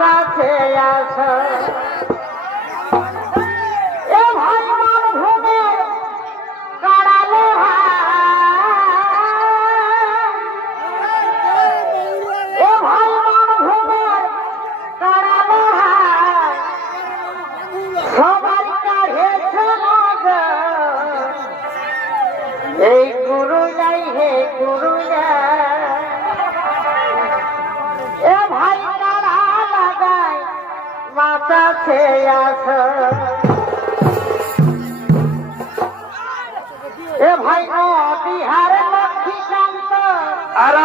কাছে আসো এ ভাই মন ভেঙে কাড়ালো এ ভাই মন ভেঙে কাড়ালো সবার কাঢ়েছে এই গুরু যাই হে গুরু এ ভাই কারা লাগাই মাথা সে আস এ ভাই বিহার লক্ষ্মীকান্ত আর